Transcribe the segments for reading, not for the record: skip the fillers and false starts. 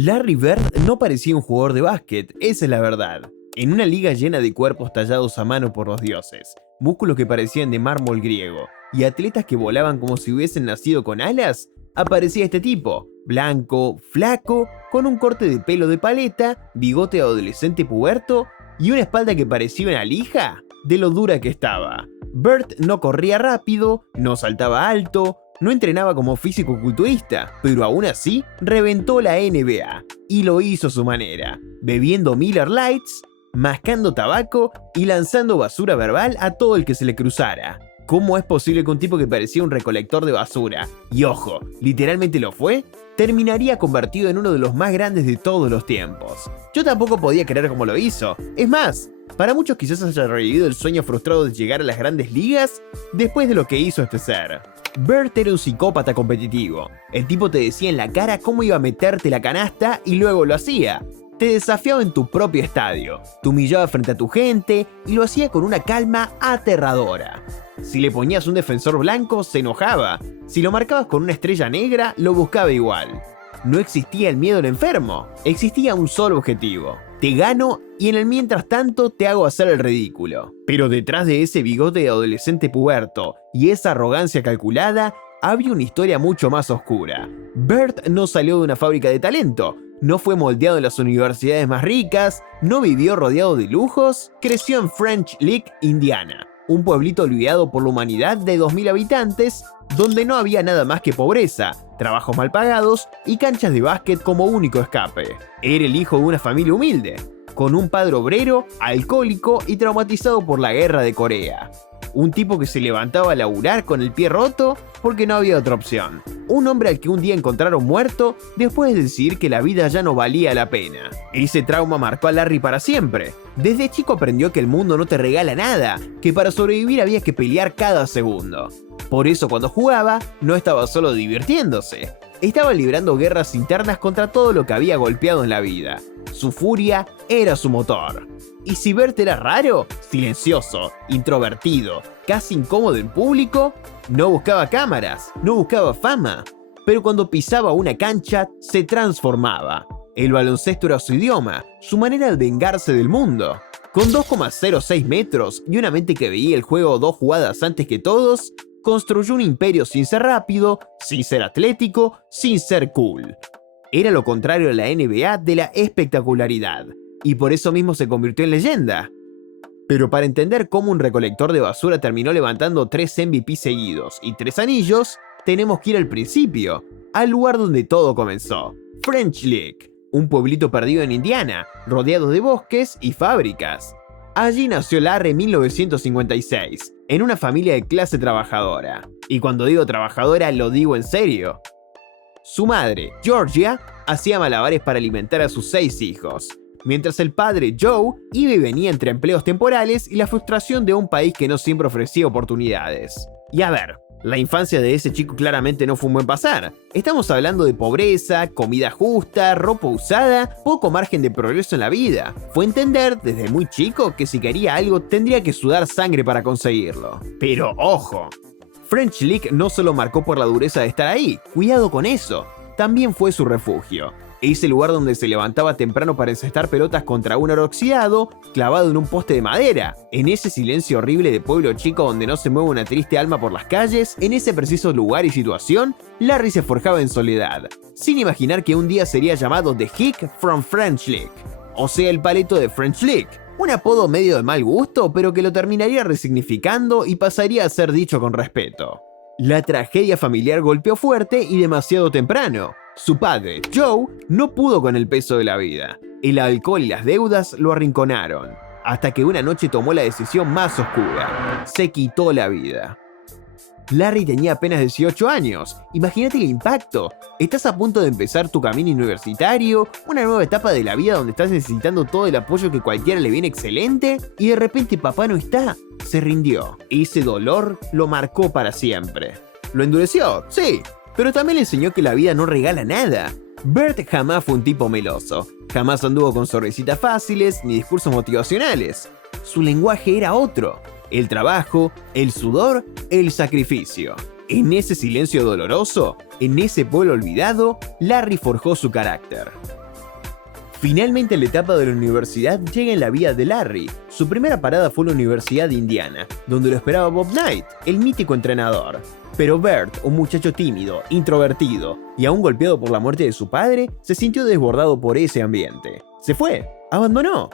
Larry Bird no parecía un jugador de básquet, esa es la verdad. En una liga llena de cuerpos tallados a mano por los dioses, músculos que parecían de mármol griego y atletas que volaban como si hubiesen nacido con alas, aparecía este tipo, blanco, flaco, con un corte de pelo de paleta, bigote de adolescente puberto y una espalda que parecía una lija de lo dura que estaba. Bird no corría rápido, no saltaba alto, no entrenaba como físico-culturista, pero aún así reventó la NBA y lo hizo a su manera, bebiendo Miller Lights, mascando tabaco y lanzando basura verbal a todo el que se le cruzara. ¿Cómo es posible que un tipo que parecía un recolector de basura, y ojo, literalmente lo fue, terminaría convertido en uno de los más grandes de todos los tiempos? Yo tampoco podía creer cómo lo hizo. Es más, para muchos quizás haya revivido el sueño frustrado de llegar a las grandes ligas después de lo que hizo este ser. Bird era un psicópata competitivo. El tipo te decía en la cara cómo iba a meterte la canasta y luego lo hacía. Te desafiaba en tu propio estadio, te humillaba frente a tu gente y lo hacía con una calma aterradora. Si le ponías un defensor blanco, se enojaba. Si lo marcabas con una estrella negra, lo buscaba igual. No existía el miedo al enfermo, existía un solo objetivo. Te gano y en el mientras tanto te hago hacer el ridículo. Pero detrás de ese bigote de adolescente puberto y esa arrogancia calculada, había una historia mucho más oscura. Bird no salió de una fábrica de talento, no fue moldeado en las universidades más ricas, no vivió rodeado de lujos, creció en French Lick, Indiana, un pueblito olvidado por la humanidad de 2000 habitantes, donde no había nada más que pobreza, trabajos mal pagados y canchas de básquet como único escape. Era el hijo de una familia humilde, con un padre obrero, alcohólico y traumatizado por la guerra de Corea. Un tipo que se levantaba a laburar con el pie roto porque no había otra opción. Un hombre al que un día encontraron muerto después de decidir que la vida ya no valía la pena. Ese trauma marcó a Larry para siempre. Desde chico aprendió que el mundo no te regala nada, que para sobrevivir había que pelear cada segundo. Por eso cuando jugaba, no estaba solo divirtiéndose. Estaba librando guerras internas contra todo lo que había golpeado en la vida. Su furia era su motor. Y si Bird era raro, silencioso, introvertido, casi incómodo en público, no buscaba cámaras, no buscaba fama. Pero cuando pisaba una cancha, se transformaba. El baloncesto era su idioma, su manera de vengarse del mundo. Con 2,06 metros y una mente que veía el juego 2 jugadas antes que todos, construyó un imperio sin ser rápido, sin ser atlético, sin ser cool. Era lo contrario a la NBA de la espectacularidad, y por eso mismo se convirtió en leyenda. Pero para entender cómo un recolector de basura terminó levantando 3 MVP seguidos y 3 anillos, tenemos que ir al principio, al lugar donde todo comenzó, French Lick, un pueblito perdido en Indiana, rodeado de bosques y fábricas. Allí nació Larry en 1956, en una familia de clase trabajadora. Y cuando digo trabajadora, lo digo en serio. Su madre, Georgia, hacía malabares para alimentar a sus 6 hijos, mientras el padre, Joe, iba y venía entre empleos temporales y la frustración de un país que no siempre ofrecía oportunidades. Y a ver, la infancia de ese chico claramente no fue un buen pasar. Estamos hablando de pobreza, comida justa, ropa usada, poco margen de progreso en la vida. Fue entender desde muy chico que si quería algo tendría que sudar sangre para conseguirlo. Pero ojo, French Lick no solo marcó por la dureza de estar ahí, cuidado con eso, también fue su refugio. Ese lugar donde se levantaba temprano para encestar pelotas contra un oro oxidado, clavado en un poste de madera. En ese silencio horrible de pueblo chico donde no se mueve una triste alma por las calles, en ese preciso lugar y situación, Larry se forjaba en soledad, sin imaginar que un día sería llamado The Hick from French Lick, o sea el paleto de French Lick. Un apodo medio de mal gusto, pero que lo terminaría resignificando y pasaría a ser dicho con respeto. La tragedia familiar golpeó fuerte y demasiado temprano. Su padre, Joe, no pudo con el peso de la vida. El alcohol y las deudas lo arrinconaron, hasta que una noche tomó la decisión más oscura. Se quitó la vida. Larry tenía apenas 18 años. Imagínate el impacto. Estás a punto de empezar tu camino universitario, una nueva etapa de la vida donde estás necesitando todo el apoyo que cualquiera le viene excelente, y de repente papá no está. Se rindió. Ese dolor lo marcó para siempre. ¿Lo endureció? Sí. Pero también le enseñó que la vida no regala nada. Bird jamás fue un tipo meloso, jamás anduvo con sonrisitas fáciles ni discursos motivacionales. Su lenguaje era otro: el trabajo, el sudor, el sacrificio. En ese silencio doloroso, en ese pueblo olvidado, Larry forjó su carácter. Finalmente la etapa de la universidad llega en la vida de Larry. Su primera parada fue la Universidad de Indiana, donde lo esperaba Bob Knight, el mítico entrenador. Pero Bert, un muchacho tímido, introvertido y aún golpeado por la muerte de su padre, se sintió desbordado por ese ambiente. Se fue, abandonó.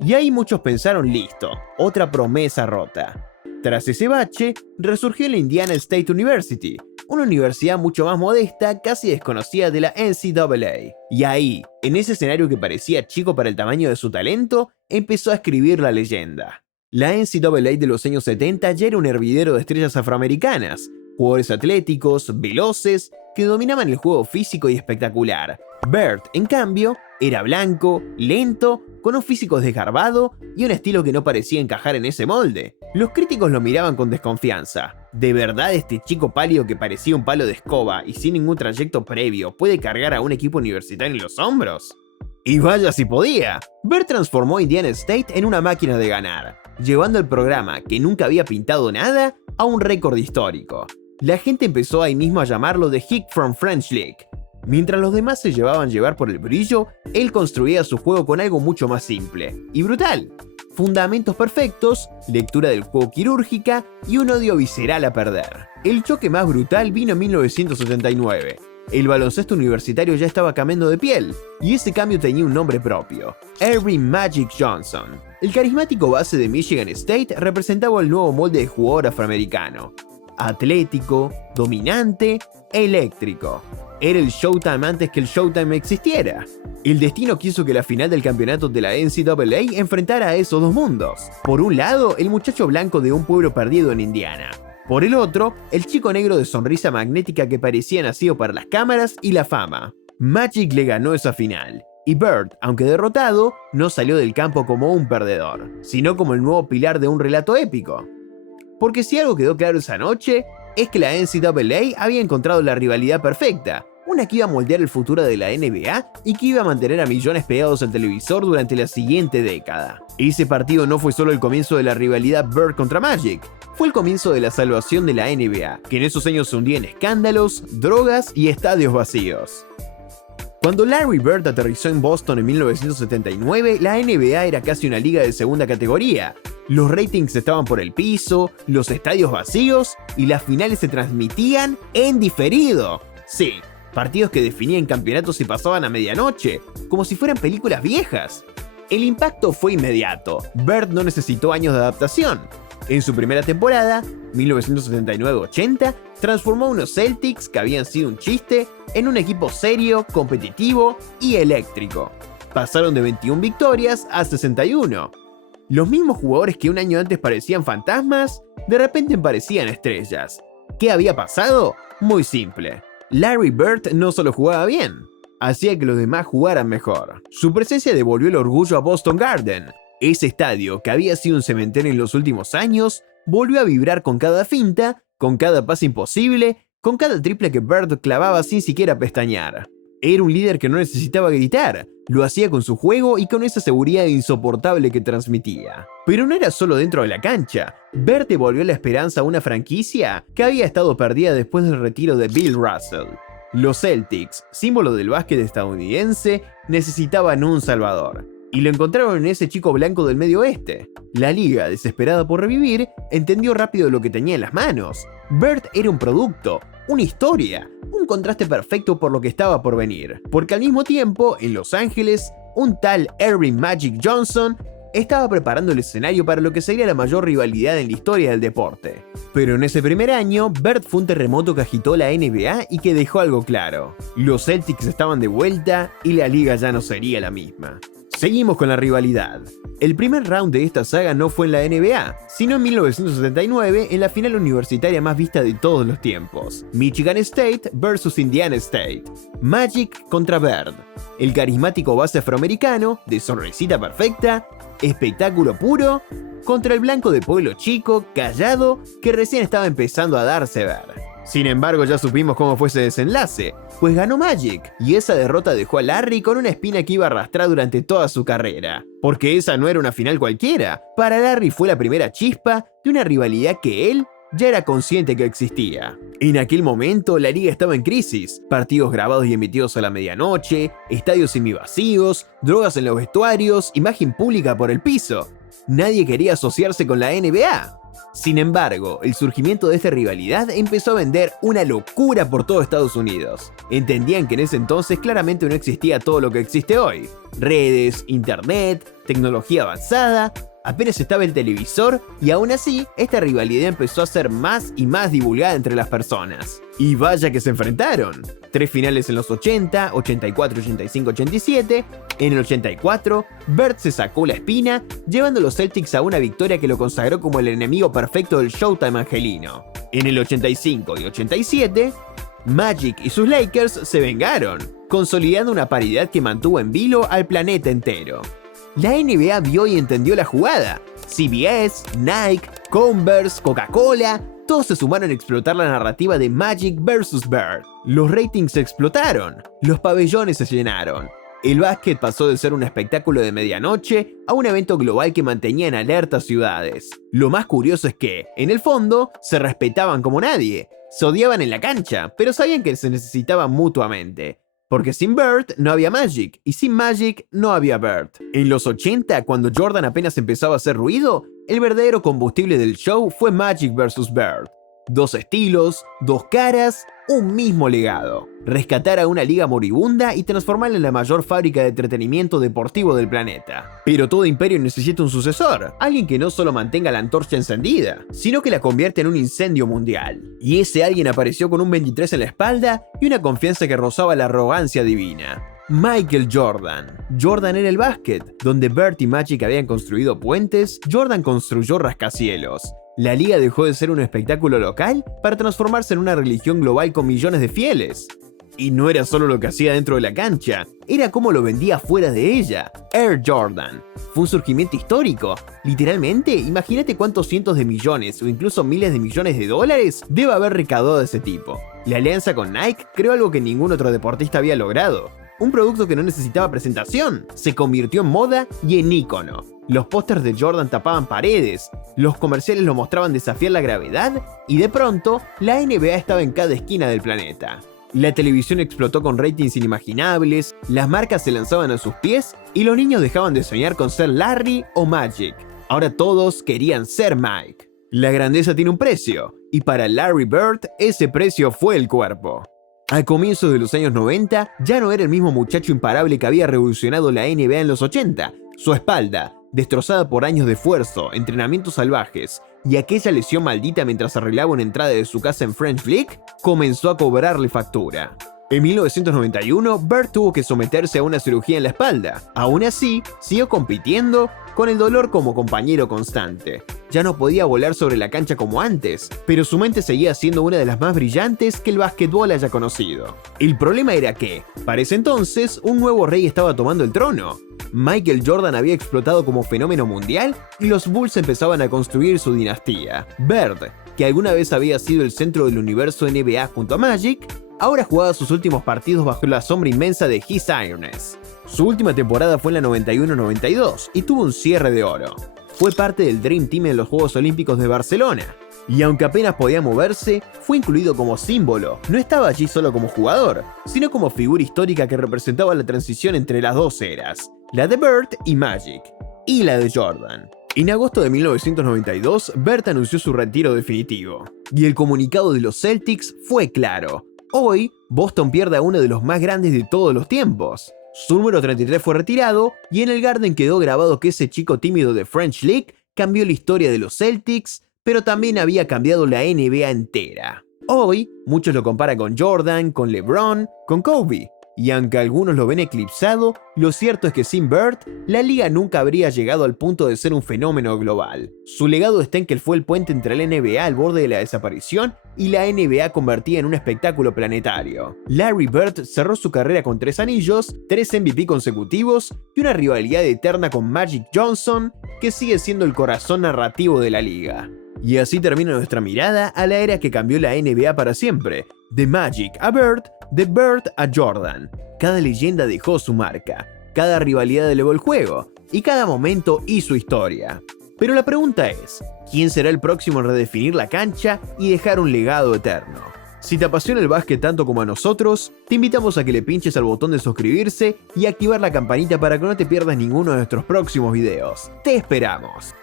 Y ahí muchos pensaron, listo, otra promesa rota. Tras ese bache, resurgió la Indiana State University, una universidad mucho más modesta, casi desconocida de la NCAA. Y ahí, en ese escenario que parecía chico para el tamaño de su talento, empezó a escribir la leyenda. La NCAA de los años 70 ya era un hervidero de estrellas afroamericanas, jugadores atléticos, veloces, que dominaban el juego físico y espectacular. Bert, en cambio, era blanco, lento, con un físico desgarbado y un estilo que no parecía encajar en ese molde. Los críticos lo miraban con desconfianza. ¿De verdad este chico pálido que parecía un palo de escoba y sin ningún trayecto previo puede cargar a un equipo universitario en los hombros? Y vaya si podía. Bert transformó a Indiana State en una máquina de ganar, llevando el programa, que nunca había pintado nada, a un récord histórico. La gente empezó ahí mismo a llamarlo The Hick from French League. Mientras los demás se llevaban llevar por el brillo, él construía su juego con algo mucho más simple y brutal. Fundamentos perfectos, lectura del juego quirúrgica y un odio visceral a perder. El choque más brutal vino en 1979. El baloncesto universitario ya estaba cambiando de piel, y ese cambio tenía un nombre propio: Erbin Magic Johnson. El carismático base de Michigan State representaba el nuevo molde de jugador afroamericano. Atlético, dominante, eléctrico. Era el Showtime antes que el Showtime existiera. El destino quiso que la final del campeonato de la NCAA enfrentara a esos dos mundos. Por un lado, el muchacho blanco de un pueblo perdido en Indiana. Por el otro, el chico negro de sonrisa magnética que parecía nacido para las cámaras y la fama. Magic le ganó esa final. Y Bert, aunque derrotado, no salió del campo como un perdedor, sino como el nuevo pilar de un relato épico. Porque si algo quedó claro esa noche, es que la NCAA había encontrado la rivalidad perfecta, una que iba a moldear el futuro de la NBA y que iba a mantener a millones pegados al televisor durante la siguiente década. Ese partido no fue solo el comienzo de la rivalidad Bird contra Magic, fue el comienzo de la salvación de la NBA, que en esos años se hundía en escándalos, drogas y estadios vacíos. Cuando Larry Bird aterrizó en Boston en 1979, la NBA era casi una liga de segunda categoría. Los ratings estaban por el piso, los estadios vacíos y las finales se transmitían en diferido. Sí, partidos que definían campeonatos y pasaban a medianoche, como si fueran películas viejas. El impacto fue inmediato. Bird no necesitó años de adaptación. En su primera temporada, 1979-80, transformó a unos Celtics que habían sido un chiste en un equipo serio, competitivo y eléctrico. Pasaron de 21 victorias a 61. Los mismos jugadores que un año antes parecían fantasmas, de repente parecían estrellas. ¿Qué había pasado? Muy simple. Larry Bird no solo jugaba bien, hacía que los demás jugaran mejor. Su presencia devolvió el orgullo a Boston Garden. Ese estadio, que había sido un cementerio en los últimos años, volvió a vibrar con cada finta, con cada pase imposible, con cada triple que Bird clavaba sin siquiera pestañear. Era un líder que no necesitaba gritar, lo hacía con su juego y con esa seguridad insoportable que transmitía. Pero no era solo dentro de la cancha. Bird devolvió la esperanza a una franquicia que había estado perdida después del retiro de Bill Russell. Los Celtics, símbolo del básquet estadounidense, necesitaban un salvador. Y lo encontraron en ese chico blanco del Medio Oeste. La liga, desesperada por revivir, entendió rápido lo que tenía en las manos. Bird era un producto, una historia, un contraste perfecto por lo que estaba por venir. Porque al mismo tiempo, en Los Ángeles, un tal Erbin Magic Johnson estaba preparando el escenario para lo que sería la mayor rivalidad en la historia del deporte. Pero en ese primer año, Bird fue un terremoto que agitó la NBA y que dejó algo claro. Los Celtics estaban de vuelta y la liga ya no sería la misma. Seguimos con la rivalidad. El primer round de esta saga no fue en la NBA, sino en 1979 en la final universitaria más vista de todos los tiempos. Michigan State vs Indiana State. Magic contra Bird. El carismático base afroamericano, de sonrisita perfecta, espectáculo puro, contra el blanco de pueblo chico, callado, que recién estaba empezando a darse ver. Sin embargo, ya supimos cómo fue ese desenlace, pues ganó Magic, y esa derrota dejó a Larry con una espina que iba a arrastrar durante toda su carrera. Porque esa no era una final cualquiera, para Larry fue la primera chispa de una rivalidad que él ya era consciente que existía. En aquel momento, la liga estaba en crisis. Partidos grabados y emitidos a la medianoche, estadios semivacíos, drogas en los vestuarios, imagen pública por el piso. Nadie quería asociarse con la NBA. Sin embargo, el surgimiento de esta rivalidad empezó a vender una locura por todo Estados Unidos. Entendían que en ese entonces claramente no existía todo lo que existe hoy. Redes, internet, tecnología avanzada, apenas estaba el televisor y aún así, esta rivalidad empezó a ser más y más divulgada entre las personas. Y vaya que se enfrentaron. 3 finales en los 80, 84, 85, 87. En el 84, Bird se sacó la espina, llevando a los Celtics a una victoria que lo consagró como el enemigo perfecto del Showtime angelino. En el 85 y 87, Magic y sus Lakers se vengaron, consolidando una paridad que mantuvo en vilo al planeta entero. La NBA vio y entendió la jugada. CBS, Nike, Converse, Coca-Cola, todos se sumaron a explotar la narrativa de Magic vs. Bird. Los ratings explotaron, los pabellones se llenaron. El básquet pasó de ser un espectáculo de medianoche a un evento global que mantenía en alerta ciudades. Lo más curioso es que, en el fondo, se respetaban como nadie. Se odiaban en la cancha, pero sabían que se necesitaban mutuamente. Porque sin Bird no había Magic, y sin Magic no había Bird. En los 80, cuando Jordan apenas empezaba a hacer ruido, el verdadero combustible del show fue Magic vs. Bird. 2 estilos, 2 caras, un mismo legado. Rescatar a una liga moribunda y transformarla en la mayor fábrica de entretenimiento deportivo del planeta. Pero todo imperio necesita un sucesor, alguien que no solo mantenga la antorcha encendida, sino que la convierta en un incendio mundial. Y ese alguien apareció con un 23 en la espalda y una confianza que rozaba la arrogancia divina. Michael Jordan. Jordan era el básquet. Donde Bird y Magic habían construido puentes, Jordan construyó rascacielos. La liga dejó de ser un espectáculo local para transformarse en una religión global con millones de fieles. Y no era solo lo que hacía dentro de la cancha, era cómo lo vendía fuera de ella. Air Jordan. Fue un surgimiento histórico. Literalmente, imagínate cuántos cientos de millones o incluso miles de millones de dólares debe haber recaudado ese tipo. La alianza con Nike creó algo que ningún otro deportista había logrado. Un producto que no necesitaba presentación, se convirtió en moda y en ícono. Los pósters de Jordan tapaban paredes, los comerciales lo mostraban desafiar la gravedad y de pronto la NBA estaba en cada esquina del planeta. La televisión explotó con ratings inimaginables, las marcas se lanzaban a sus pies y los niños dejaban de soñar con ser Larry o Magic. Ahora todos querían ser Mike. La grandeza tiene un precio y para Larry Bird ese precio fue el cuerpo. Al comienzo de los años 90, ya no era el mismo muchacho imparable que había revolucionado la NBA en los 80. Su espalda, destrozada por años de esfuerzo, entrenamientos salvajes y aquella lesión maldita mientras arreglaba una entrada de su casa en French Lick, comenzó a cobrarle factura. En 1991, Bird tuvo que someterse a una cirugía en la espalda. Aún así, siguió compitiendo con el dolor como compañero constante. Ya no podía volar sobre la cancha como antes, pero su mente seguía siendo una de las más brillantes que el básquetbol haya conocido. El problema era que, para ese entonces, un nuevo rey estaba tomando el trono. Michael Jordan había explotado como fenómeno mundial y los Bulls empezaban a construir su dinastía. Bird, que alguna vez había sido el centro del universo NBA junto a Magic, ahora jugaba sus últimos partidos bajo la sombra inmensa de His Irons. Su última temporada fue en la 91-92 y tuvo un cierre de oro. Fue parte del Dream Team en los Juegos Olímpicos de Barcelona. Y aunque apenas podía moverse, fue incluido como símbolo. No estaba allí solo como jugador, sino como figura histórica que representaba la transición entre las dos eras, la de Bird y Magic, y la de Jordan. En agosto de 1992, Bird anunció su retiro definitivo. Y el comunicado de los Celtics fue claro. Hoy, Boston pierde a uno de los más grandes de todos los tiempos. Su número 33 fue retirado y en el Garden quedó grabado que ese chico tímido de French Lick cambió la historia de los Celtics, pero también había cambiado la NBA entera. Hoy, muchos lo comparan con Jordan, con LeBron, con Kobe. Y aunque algunos lo ven eclipsado, lo cierto es que sin Bird, la liga nunca habría llegado al punto de ser un fenómeno global. Su legado está en que él fue el puente entre la NBA al borde de la desaparición y la NBA convertida en un espectáculo planetario. Larry Bird cerró su carrera con 3 anillos, 3 MVP consecutivos y una rivalidad eterna con Magic Johnson, que sigue siendo el corazón narrativo de la liga. Y así termina nuestra mirada a la era que cambió la NBA para siempre, de Magic a Bird, de Bird a Jordan. Cada leyenda dejó su marca, cada rivalidad elevó el juego, y cada momento hizo historia. Pero la pregunta es, ¿quién será el próximo en redefinir la cancha y dejar un legado eterno? Si te apasiona el básquet tanto como a nosotros, te invitamos a que le pinches al botón de suscribirse y activar la campanita para que no te pierdas ninguno de nuestros próximos videos. ¡Te esperamos!